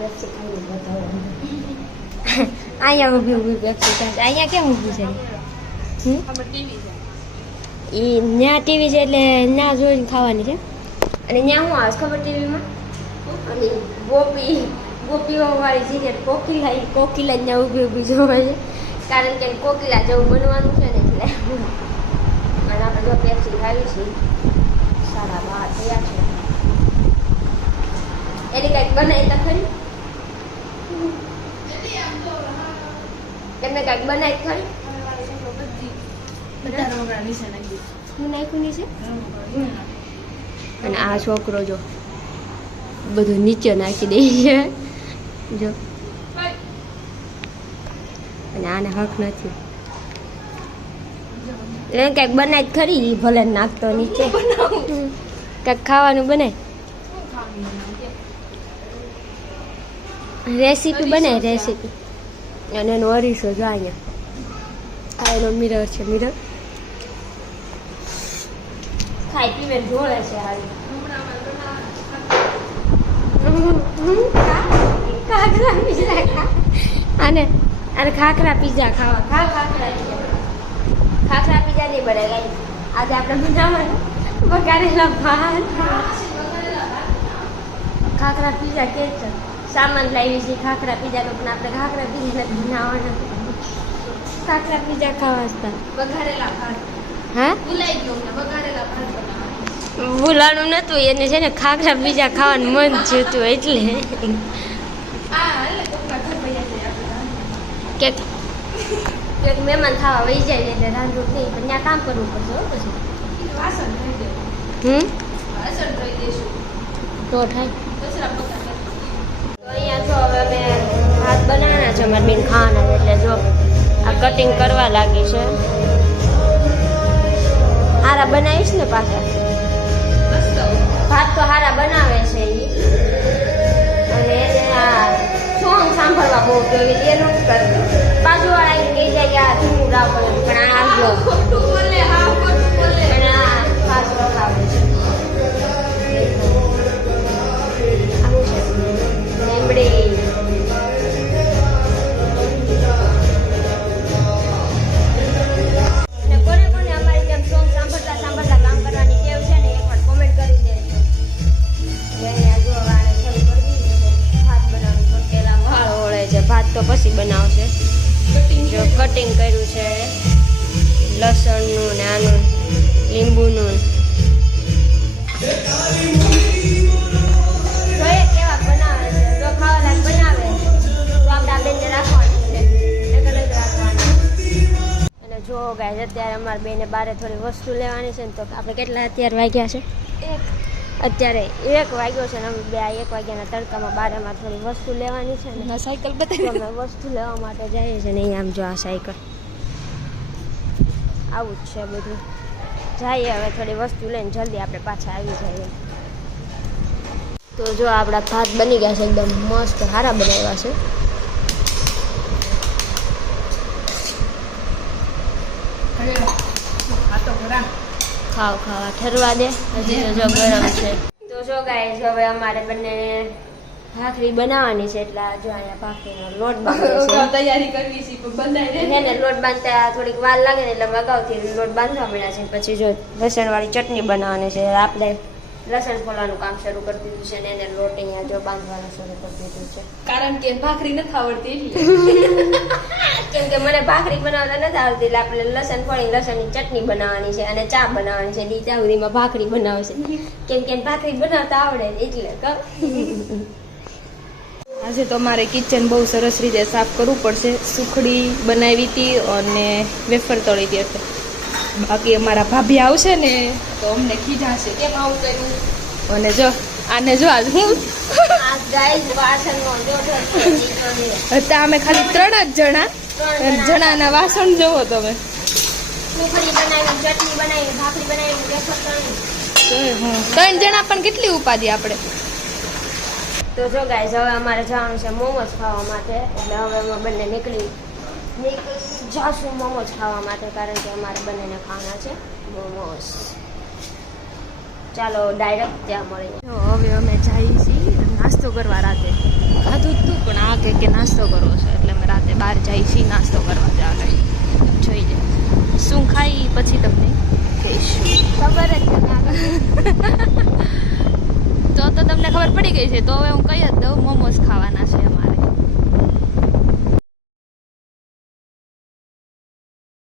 Pepsi ખાઈ બતાવો અહીંયા ઊભી પેપ્સી ખાય અહીંયા કેમ ઊભું છે એ ત્યાં ટીવી છે એટલે ત્યાં જોઈને ખાવાની છે અને ત્યાં શું આવે ખબર ટીવીમાં અને ગોપીઓ વાળી સિરિયલ કોકિલા ત્યાં ઊભી જોવે છે કારણ કે કોકિલા જેવું બનવાનું છે ને એટલે અને આપણે જો પેપ્સી ખાવી છે 12:30 થયા છે એની કંઈક બનાવી તો ખરી એમને કંઈક બનાવી ખરી હું નાખ્યું નહીં છે અને આ છોકરો જો બધું નીચે નાખી દે છે જો અને આને હક નથી એટલે કંઈક બનાવી ખરી ભલે નાખતો નીચે કંઈક ખાવાનું બનાય રેસીપી બનાય રેસીપી અને એનો અરીસો જો અહીંયા આ એનો મિરર છે મિરર ખાઈ પીવે ઢોળે છે હારી ખાખરા પીઝા ખા અને ખાખરા પીઝા ખાવા ખાખરા પીઝા નહીં બને આજે આપણે બનાવવાનું વઘારેલા ભાત ખાખરા પીઝા કે છે સામાન લાવી છે ખાખરા પીઝાનો પણ આપણે ખાખરા પીઝા નથી બનાવવાના ખાખરા પીઝા ખાવા હતા વઘારેલા ભાત હા ભૂલાઈ ગયું વઘારેલા ભાત ભૂલાણું નતું એને છે ને ખાખરા પીઝા ખાવાનું મન થયું એટલે કે મહેમાન ખાવા વહી જાય એટલે રાંધવું નહીં પણ ત્યાં કામ કરવું પડશે પછી તો થાય અહીંયા જો હવે અમે ભાત બનાવવાના છે અમારે બેન ખાવાના એટલે જો આ કટિંગ કરવા લાગી છે હારા બનાવીશ ને પાછા ભાત તો હારા બનાવે છે એ અને એને આ સોંગ સાંભળવા બહુ જોઈએ એનું જ કરતું બાજુવાળા એને કહી જાય કે આ ધૂળ રાવ પણ આ જો અને આ ખાસ રખાવે છે આવું છે લીમડી અને કોને કોને અમારી જેમ સોંગ સાંભળતા સાંભળતા કામ કરવાની ટેવ છે ને એકવાર કોમેન્ટ કરી દેજો જો વાળે શરૂ કરી દીધું છે ભાત બનાવવાનું પણ પેલા વાળ ઓળે છે ભાત તો પછી બનાવશે જો કટિંગ કર્યું છે લસણનું ને આનું લીંબુનું જોઈએ કેવા બનાવે છે જો ખાવા લાયક બનાવે તો આપણે આ બેનને રાખવાની છે એક જ રાખવાની અને જો ગાય અત્યારે અમારા બેને બારે થોડી વસ્તુ લેવાની છે ને તો આપણે કેટલા અત્યારે વાગ્યા છે અત્યારે 1 વાગ્યો છે ને અમે 1 વાગ્યાના તડકામાં બારેમાં થોડી વસ્તુ લેવાની છે ને સાયકલ બતાવી અમે વસ્તુ લેવા માટે જઈએ છીએ ને અહીંયા આમ જો આ સાયકલ આવું જ છે બધું જઈએ હવે થોડી વસ્તુ લઈને જલ્દી આપણે પાછા આવી જઈએ તો જો આપણા ભાત બની ગયા છે એકદમ મસ્ત સારા બનાવ્યા છે ખાવ ખાવા ઠરવા દે હજી તો જો ગરમ છે તો જો ગાઈસ હવે અમારે બંને ભાખરી બનાવવાની છે એટલે જો અહીંયા ભાખરીનો લોટ બાંધે છે તૈયારી કરવી છે પણ બંધાઈ રહે ને લોટ બાંધતા થોડીક વાર લાગે ને એટલે અગાઉથી લોટ બાંધવા મળ્યા છે પછી જો લસણવાળી ચટણી બનાવવાની છે આપણે લસણ ફોલવાનું કામ શરૂ કરી દીધું છે ને એને લોટ અહીંયા જો બાંધવાનું શરૂ કરી દીધું છે કારણ કે ભાખરી નથી આવડતી કેમ કે મને ભાખરી બનાવતા નથી આવડતી એટલે આપણે લસણ ફોડી લસણની ચટણી બનાવવાની છે અને ચા બનાવવાની છે ની ત્યાં સુધીમાં ભાખરી બનાવશે કેમ કે ભાખરી બનાવતા આવડે એટલે આજે તો અમારે કિચન બહુ સરસ રીતે સાફ કરવું પડશે સુખડી બનાવી હતી અને વેફર તળી હતી એટલે બાકી અમારા ભાભી આવશે ને તો અમને ખીજાશે કેમ આવું કર્યું અને જો આને જો આજ હું હતા અમે ખાલી 3 જ જણાના વાસણ જોવો તમે ત્રણ જણા પણ કેટલી ઉપાધિ આપણે તો જો ગાઈસ હવે અમારે જવાનું છે મોમોસ ખાવા માટે એટલે હવે અમે બંને નીકળી જાશું મોમોસ ખાવા માટે કારણ કે અમારે બંનેને ખાવાના છે મોમોસ ચાલો ડાયરેક્ટ ત્યાં મળીએ હવે અમે જઈએ છીએ નાસ્તો કરવા રાતે ખાધું જ તું પણ આ કે નાસ્તો કરવો છે એટલે અમે રાતે બહાર જઈ છીએ નાસ્તો કરવા ત્યાં આગળ જોઈ જાય શું ખાઈ પછી તમને કહીશું. ખબર જ છે તો તમને ખબર પડી ગઈ છે તો હવે હું કહી જ દઉં મોમોસ ખાવાના છે